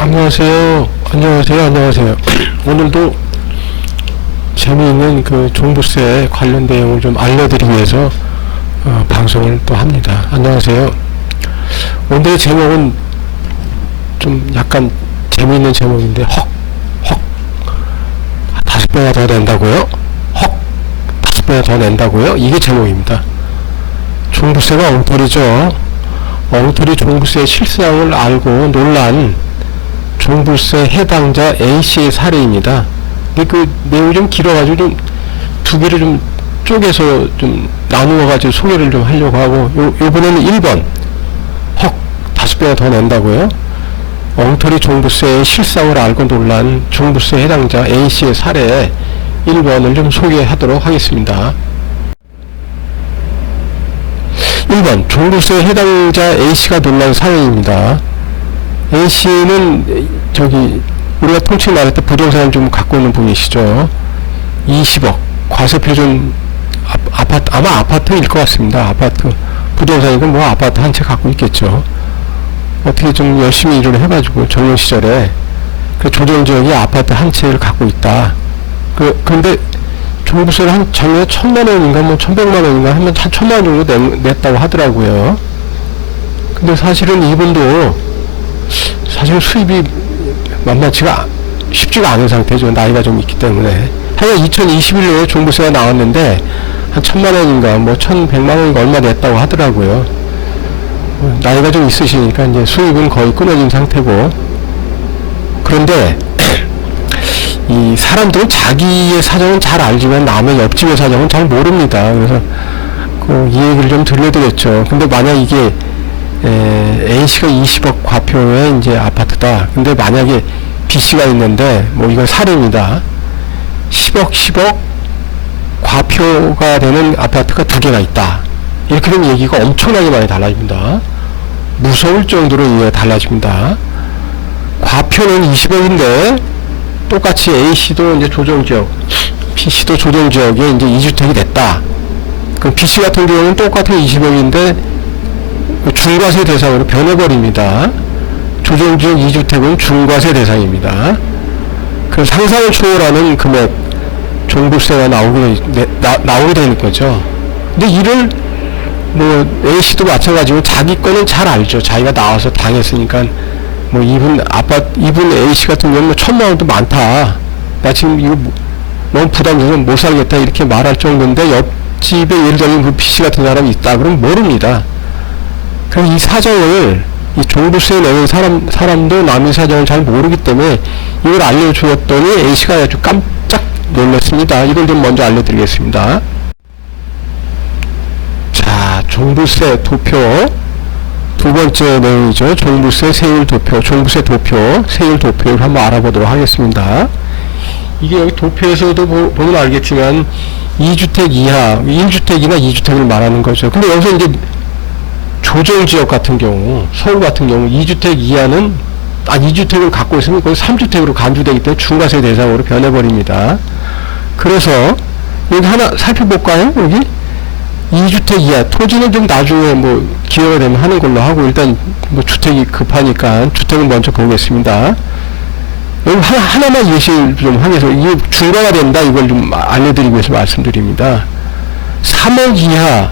안녕하세요. 안녕하세요. 안녕하세요. 오늘도 재미있는 그 종부세 관련 내용을 좀 알려드리기 위해서 방송을 또 합니다. 안녕하세요. 오늘의 제목은 좀 약간 재미있는 제목인데, 헉 5배나 더 낸다고요? 5배나 더 낸다고요? 이게 제목입니다. 종부세가 엉터리죠. 엉터리 종부세 실상을 알고 놀란 종부세 해당자 A씨의 사례입니다. 근데 그 내용이 좀 길어가지고 좀 두 개를 좀 쪼개서 좀 나누어가지고 소개를 좀 하려고 하고, 요번에는 1번. 5배나 더 낸다고요? 엉터리 종부세의 실상을 알고 놀란 종부세 해당자 A씨의 사례 1번을 좀 소개하도록 하겠습니다. 1번. 종부세 해당자 A씨가 놀란 사례입니다. A씨는 우리가 통칭 말할 때 부동산을 좀 갖고 있는 분이시죠. 20억 과세표준 아파트, 아마 아파트일 것 같습니다. 아파트 부동산이고 뭐 아파트 한 채 갖고 있겠죠. 어떻게 좀 열심히 일을 해가지고 젊은 시절에 그 조정지역에 아파트 한 채를 갖고 있다. 그런데 종부세를 한 작년에 1,000만원인가 뭐 1,100만원인가 하면 한 1,000만원 정도 냈다고 하더라고요. 근데 사실은 이분도 사실 수입이 만만치가 쉽지가 않은 상태죠. 나이가 좀 있기 때문에. 하여간 2021년에 종부세가 나왔는데 한 1,000만원인가 뭐 1,100만원인가 얼마 냈다고 하더라고요. 나이가 좀 있으시니까 이제 수입은 거의 끊어진 상태고. 그런데 이 사람들은 자기의 사정은 잘 알지만 남의 옆집의 사정은 잘 모릅니다. 그래서 이 얘기를 좀 들려드렸죠. 근데 만약 이게 A씨가 20억 과표의 이제 아파트다. 근데 만약에 B씨가 있는데, 뭐 이건 사례입니다. 10억 과표가 되는 아파트가 2개가 있다. 이렇게 되면 얘기가 엄청나게 많이 달라집니다. 무서울 정도로 이게 달라집니다. 과표는 20억인데, 똑같이 A씨도 이제 조정지역, B씨도 조정지역에 이제 2주택이 됐다. 그럼 B씨 같은 경우는 똑같은 20억인데, 중과세 대상으로 변해버립니다. 조정지역 2주택은 중과세 대상입니다. 그 상상을 초월하는 금액 종부세가 나오게 되는 거죠. 근데 이를 뭐 A씨도 마찬가지고 자기 거는 잘 알죠. 자기가 나와서 당했으니까 뭐 이분 A씨 같은 경우는 1,000만원도 많다. 나 지금 이거 너무 부담돼서 못 살겠다 이렇게 말할 정도인데, 옆집에 예를 들면 그 B씨 같은 사람이 있다 그러면 모릅니다. 그럼 이 사정을, 이 종부세 내는 사람도 남의 사정을 잘 모르기 때문에 이걸 알려주었더니 A씨가 아주 깜짝 놀랐습니다. 이걸 좀 먼저 알려드리겠습니다. 자, 종부세 도표. 두 번째 내용이죠. 종부세 세율 도표. 종부세 도표, 세율 도표를 한번 알아보도록 하겠습니다. 이게 여기 도표에서도 보면 알겠지만 2주택 이하, 1주택이나 2주택을 말하는 거죠. 근데 여기서 이제 조정지역 같은 경우, 서울 같은 경우 2주택 이하는 2주택을 갖고 있으면 거의 3주택으로 간주되기 때문에 중과세 대상으로 변해버립니다. 그래서 여기 하나 살펴볼까요? 여기 2주택 이하, 토지는 좀 나중에 뭐 기회가 되면 하는 걸로 하고, 일단 뭐 주택이 급하니까 주택을 먼저 보겠습니다. 여기 하나만 예시를 좀 하면서 이게 중과가 된다, 이걸 좀 알려드리기 위해서 말씀드립니다. 3억 이하,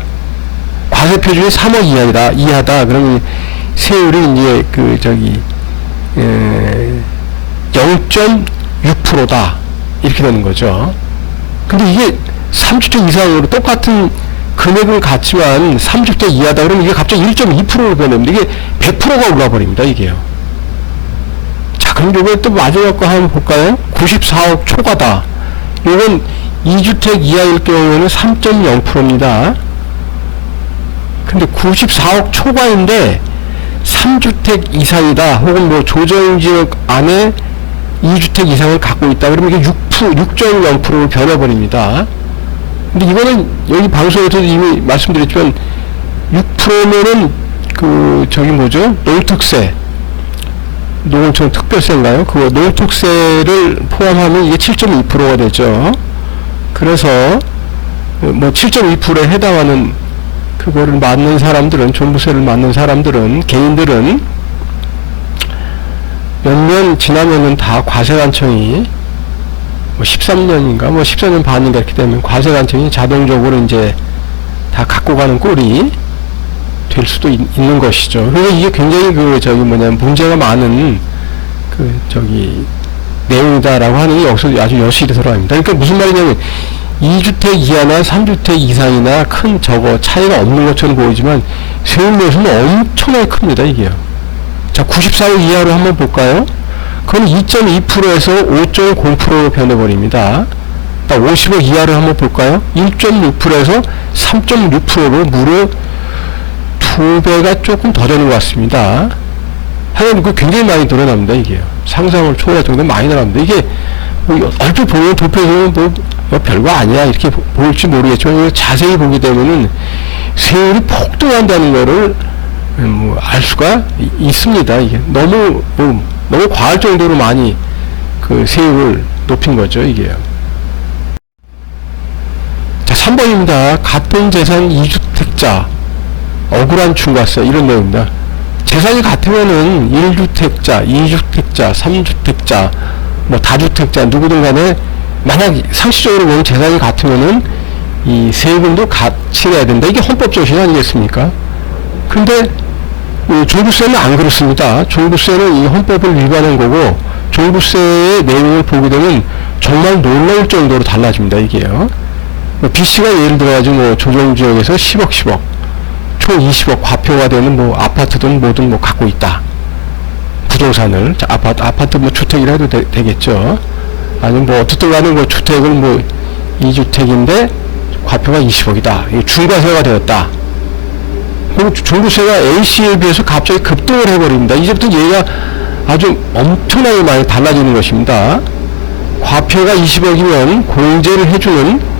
과세표준이 3억 이하다. 그러면 세율이 이제 0.6%다. 이렇게 되는 거죠. 근데 이게 3주택 이상으로 똑같은 금액은 같지만 3주택 이하다. 그러면 이게 갑자기 1.2%로 변합니다. 이게 100%가 올라버립니다. 이게요. 자, 그럼 요거 또 마지막 거 한번 볼까요? 94억 초과다. 요건 2주택 이하일 경우에는 3.0%입니다. 근데 94억 초과인데 3주택 이상이다, 혹은 뭐 조정지역 안에 2주택 이상을 갖고 있다, 그러면 이게 6.0%로 변해버립니다. 근데 이거는 여기 방송에서도 이미 말씀드렸지만 6%면은 노특세, 노동청 특별세인가요? 그거 노특세를 포함하면 이게 7.2%가 되죠. 그래서 뭐 7.2%에 해당하는 그거를 맞는 사람들은, 종부세를 맞는 사람들은, 개인들은 몇 년 지나면은 다 과세관청이 뭐 13년인가 뭐 14년 반인가 이렇게 되면 과세관청이 자동적으로 이제 다 갖고 가는 꼴이 될 수도 있는 것이죠. 그래서 이게 굉장히 문제가 많은 내용이다라고 하는 게 여기서 아주 여실히 들어갑니다. 그러니까 무슨 말이냐면 2주택 이하나 3주택 이상이나 큰 차이가 없는 것처럼 보이지만 세율로서는 엄청나게 큽니다, 이게요. 자, 94억 이하로 한번 볼까요? 그건 2.2%에서 5.0%로 변해버립니다. 50억 이하를 한번 볼까요? 1.6%에서 3.6%로 무려 2배가 조금 더 되는 것 같습니다. 하여간 굉장히 많이 늘어납니다, 이게요. 상상을 초월할 정도로 많이 늘어납니다. 이게 얼핏 보면 도표에서는 뭐 별거 아니야 이렇게 보일지 모르겠지만 자세히 보게 되면은 세율이 폭등한다는 거를 알 수가 있습니다. 이게 너무 과할 정도로 많이 세율을 높인 거죠, 이게요. 자, 3번입니다. 같은 재산 2주택자 억울한 중과세 이런 내용입니다. 재산이 같으면은 1주택자, 2주택자, 3주택자, 뭐 다주택자 누구든 간에 만약 상식적으로 보면 재산이 같으면은 이 세금도 같이 내야 된다. 이게 헌법 정신 아니겠습니까? 근데 종부세는 안 그렇습니다. 종부세는 이 헌법을 위반한 거고 종부세의 내용을 보게 되면 정말 놀라울 정도로 달라집니다. 이게요. B씨가 예를 들어가지고 조정지역에서 10억 총 20억 과표가 되는 아파트든 뭐든 갖고 있다. 부동산을 아파트 주택이라 해도 되겠죠. 아니면 어쨌든 간에 주택을 2주택인데 과표가 20억이다. 이게 중과세가 되었다. 그럼 종부세가 A씨에 비해서 갑자기 급등을 해버립니다. 이제부터 얘가 아주 엄청나게 많이 달라지는 것입니다. 과표가 20억이면 공제를 해주는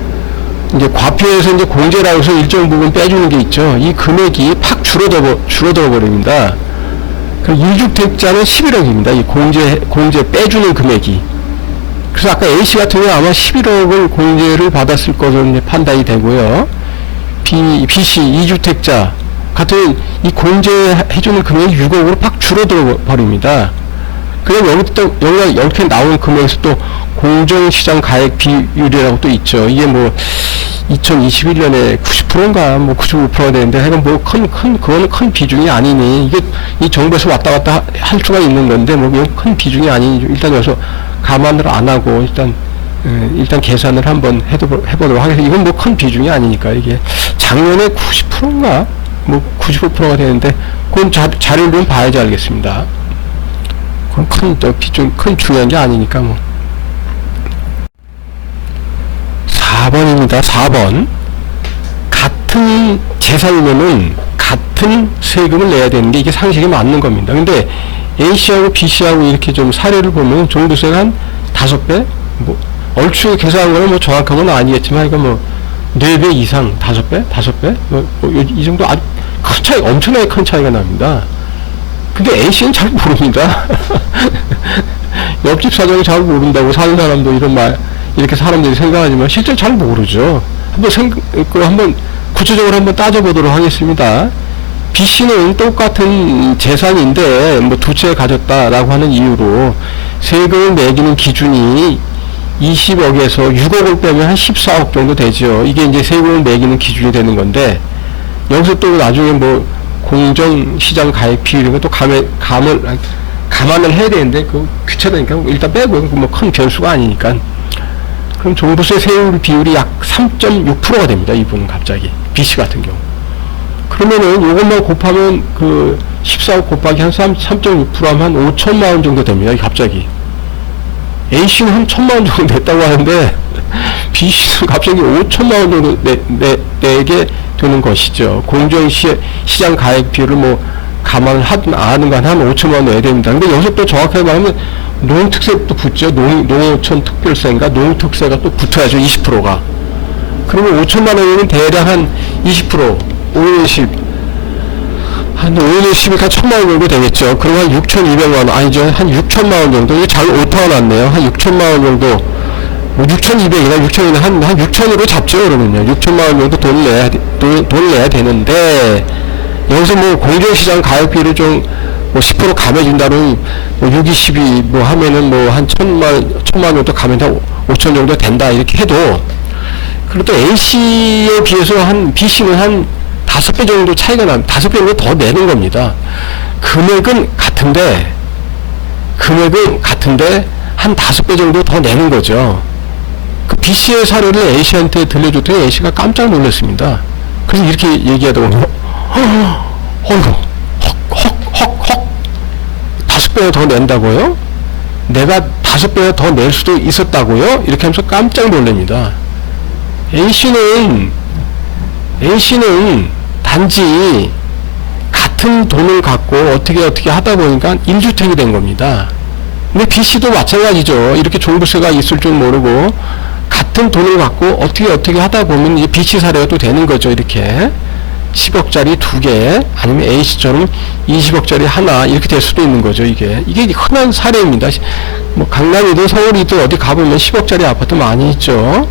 이제 과표에서 이제 공제라고 해서 일정 부분 빼주는 게 있죠. 이 금액이 팍 줄어들어 버립니다. 그 1주택자는 11억입니다. 이 공제 빼주는 금액이. 그래서 아까 A씨 같은 경우 아마 11억을 공제를 받았을 것으로 이제 판단이 되고요. B씨 2주택자 같은 이 공제해주는 금액이 6억으로 팍 줄어들어 버립니다. 그럼 여기가 이렇게 나온 금액에서 또 공정시장 가액 비율이라고 또 있죠. 이게 2021년에 90%인가 95%가 되는데 하여간 그거는 큰 비중이 아니니 이게 이 정부에서 왔다 갔다 할 수가 있는 건데 큰 비중이 아니니 일단 여기서 감안을 안 하고 일단 계산을 한번 해보도록 하겠습니다. 이건 큰 비중이 아니니까 이게 작년에 90%인가 95%가 되는데 그건 자료를 좀 봐야지 알겠습니다. 그건 큰 중요한 게 아니니까 4번입니다. 4번. 같은 재산이면은 같은 세금을 내야 되는데 이게 상식에 맞는 겁니다. 근데 A씨하고 B씨하고 이렇게 좀 사례를 보면 종부세가 한 5배? 얼추 계산한 거는 정확한 건 아니겠지만 이거 4배 이상, 5배? 이 정도 아주 큰 차이, 엄청나게 큰 차이가 납니다. 근데 A씨는 잘 모릅니다. 옆집 사정이 잘 모른다고 사는 사람도 이렇게 사람들이 생각하지만 실제 잘 모르죠. 한번 구체적으로 한번 따져보도록 하겠습니다. B씨는 똑같은 재산인데 두 채 가졌다라고 하는 이유로 세금을 매기는 기준이 20억에서 6억을 빼면 한 14억 정도 되죠. 이게 이제 세금을 매기는 기준이 되는 건데 여기서 또 나중에 공정시장 가액 비율 이런 것도 감안을 해야 되는데 귀찮으니까 일단 빼고 큰 변수가 아니니까. 그럼 종부세 세율 비율이 약 3.6%가 됩니다. 이분은 갑자기 B씨 같은 경우. 그러면은 요것만 곱하면 14억 곱하기 한 3.6% 하면 한 5천만 원 정도 됩니다. 갑자기. A씨는 한 1천만 원 정도 냈다고 하는데 B씨는 갑자기 5천만 원 정도 내게 되는 것이죠. 공정시장 가액 비율을 감안을 하든 안 하든 간 한 5천만 원 내야 됩니다. 근데 여기서 또 정확하게 말하면 농특세도 붙죠. 농어촌 특별세인가 농특세가 또 붙어야죠. 20%가. 그러면 5천만 원이면 대략 한 20%, 5년 10, 한 5년 10이니까 1천만 원 정도 되겠죠. 그러면 한 6,200만 원, 아니죠. 한 6천만 원 정도. 이게 잘 오타가 났네요. 한 6천만 원 정도. 6,200이나 6,000이나 한 6천으로 잡죠. 그러면요. 6천만 원 정도 돈 내야 되는데, 여기서 공정시장 가액비를 좀 뭐 10% 감해준다는 뭐 6, 20이 뭐 하면은 뭐 한 천만 정도 감해다 5천 정도 된다 이렇게 해도 그래도 A씨에 비해서 한 B씨는 한 5배 정도 차이가 나, 5배 정도 더 내는 겁니다. 금액은 같은데 한 5배 정도 더 내는 거죠. 그 B씨의 사례를 A씨한테 들려줬더니 A씨가 깜짝 놀랐습니다. 그래서 이렇게 얘기하더군요. 어이구, 헉. 5배나 더 낸다고요? 내가 5배나 더 낼 수도 있었다고요? 이렇게 하면서 깜짝 놀랍니다. A씨는 단지 같은 돈을 갖고 어떻게 하다 보니까 1주택이 된 겁니다. 근데 B씨도 마찬가지죠. 이렇게 종부세가 있을 줄 모르고 같은 돈을 갖고 어떻게 하다 보면 이제 B씨 사례가 또 되는 거죠. 이렇게 10억짜리 2개 아니면 A씨처럼 20억짜리 하나 이렇게 될 수도 있는 거죠. 이게 흔한 사례입니다. 뭐 강남이든 서울이든 어디 가보면 10억짜리 아파트 많이 있죠.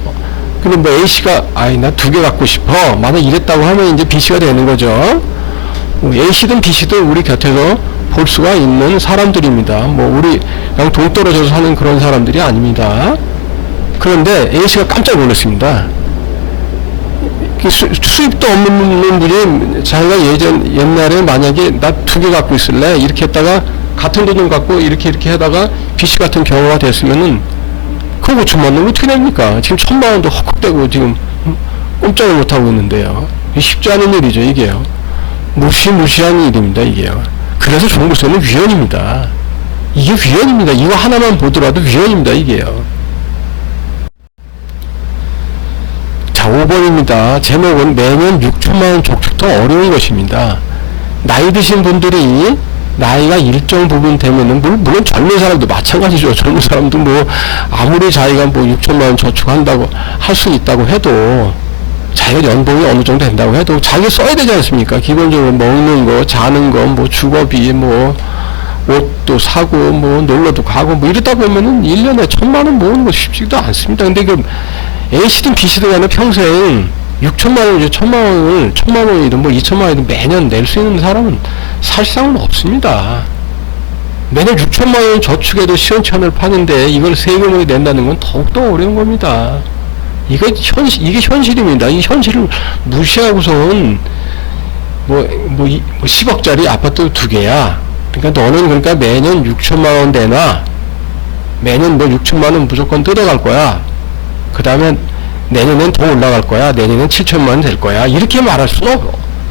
근데 뭐 A씨가 나 2개 갖고 싶어 만약 이랬다고 하면 이제 B씨가 되는 거죠. 뭐 A씨든 B씨든 우리 곁에서 볼 수가 있는 사람들입니다. 뭐 우리 그냥 동 떨어져서 사는 그런 사람들이 아닙니다. 그런데 A씨가 깜짝 놀랐습니다. 수입도 없는 분이 자기가 옛날에 만약에 나 2개 갖고 있을래 이렇게 했다가 같은 돈을 갖고 이렇게 하다가 B씨 같은 경우가 됐으면은 그거 5천만 원 어떻게 됩니까? 지금 1,000만 원도 헉헉대고 지금 꼼짝을 못하고 있는데요. 쉽지 않은 일이죠 이게요. 무시한 일입니다 이게요. 그래서 종부세는 위헌입니다. 이게 위헌입니다. 이거 하나만 보더라도 위헌입니다 이게요. 자, 5번입니다. 제목은 매년 6천만원 저축도 어려운 것입니다. 나이 드신 분들이 나이가 일정 부분 되면은, 물론 젊은 사람도 마찬가지죠. 젊은 사람도 뭐, 아무리 자기가 뭐 6천만원 저축한다고, 할 수 있다고 해도, 자기가 연봉이 어느 정도 된다고 해도, 자기가 써야 되지 않습니까? 기본적으로 먹는 거, 자는 거, 뭐 주거비, 뭐, 옷도 사고, 뭐, 놀러도 가고, 뭐, 이러다 보면은 1년에 1,000만원 모으는 거 쉽지도 않습니다. 근데 그, A씨든 B씨든 간에 평생 6천만원, 1,000만원이든 뭐 2천만원이든 매년 낼 수 있는 사람은 사실상은 없습니다. 매년 6천만원 저축해도 시원찮을 파는데 이걸 세금으로 낸다는 건 더욱더 어려운 겁니다. 이게 현실입니다. 이 현실을 무시하고선 뭐 10억짜리 아파트 2개야. 그러니까 너는 그러니까 매년 6천만원 내놔. 매년 뭐 6천만원 무조건 뜯어갈 거야. 그 다음에 내년엔 더 올라갈 거야. 내년엔 7천만원 될 거야. 이렇게 말할 수는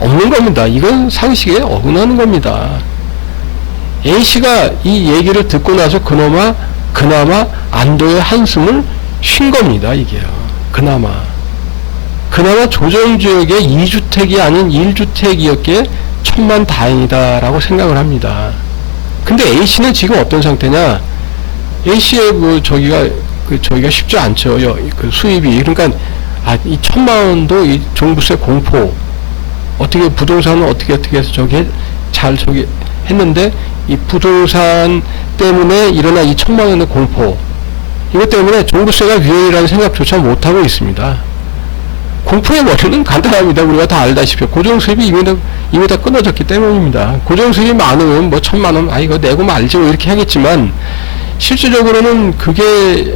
없는 겁니다. 이건 상식에 어긋나는 겁니다. A씨가 이 얘기를 듣고 나서 그나마 안도의 한숨을 쉰 겁니다. 이게요. 그나마 조정지역의 2주택이 아닌 1주택이었기에 천만 다행이다라고 생각을 합니다. 근데 A씨는 지금 어떤 상태냐? A씨의 저기가 쉽지 않죠. 그 수입이. 그러니까, 이 1,000만원도 이 종부세 공포. 어떻게 부동산은 어떻게 해서 잘 했는데, 이 부동산 때문에 일어난 이 1,000만원의 공포. 이것 때문에 종부세가 위헌이라는 생각조차 못하고 있습니다. 공포의 원인은 간단합니다. 우리가 다 알다시피. 고정수입이 이미 다 끊어졌기 때문입니다. 고정수입이 많으면 뭐 1,000만원, 이거 내고 말지 뭐 이렇게 하겠지만, 실질적으로는 그게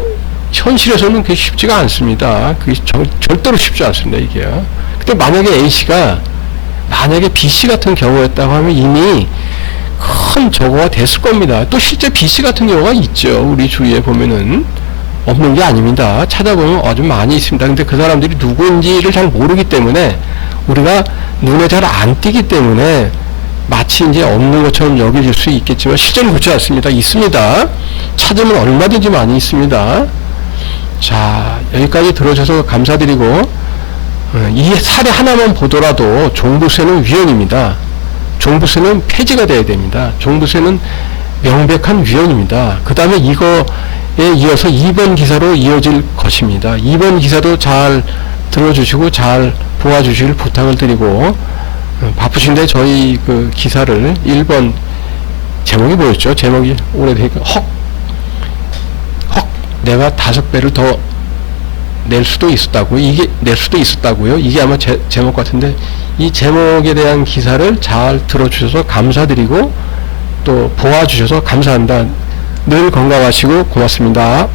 현실에서는 그게 쉽지가 않습니다. 그게 절대로 쉽지 않습니다, 이게요. 근데 만약에 B씨 같은 경우였다고 하면 이미 큰 저거가 됐을 겁니다. 또 실제 B씨 같은 경우가 있죠. 우리 주위에 보면은. 없는 게 아닙니다. 찾아보면 아주 많이 있습니다. 근데 그 사람들이 누구인지를 잘 모르기 때문에 우리가 눈에 잘 안 띄기 때문에 마치 이제 없는 것처럼 여겨질 수 있겠지만 실제는 그렇지 않습니다. 있습니다. 찾으면 얼마든지 많이 있습니다. 자, 여기까지 들어주셔서 감사드리고, 이 사례 하나만 보더라도 종부세는 위헌입니다. 종부세는 폐지가 돼야 됩니다. 종부세는 명백한 위헌입니다. 그 다음에 이거에 이어서 2번 기사로 이어질 것입니다. 2번 기사도 잘 들어주시고 잘 보아주시길 부탁을 드리고, 바쁘신데 저희 그 기사를 1번 제목이 뭐였죠? 제목이 오래되니까 내가 5배를 더 낼 수도 있었다고요. 이게 아마 제목 같은데 이 제목에 대한 기사를 잘 들어주셔서 감사드리고 또 보아주셔서 감사합니다. 늘 건강하시고 고맙습니다.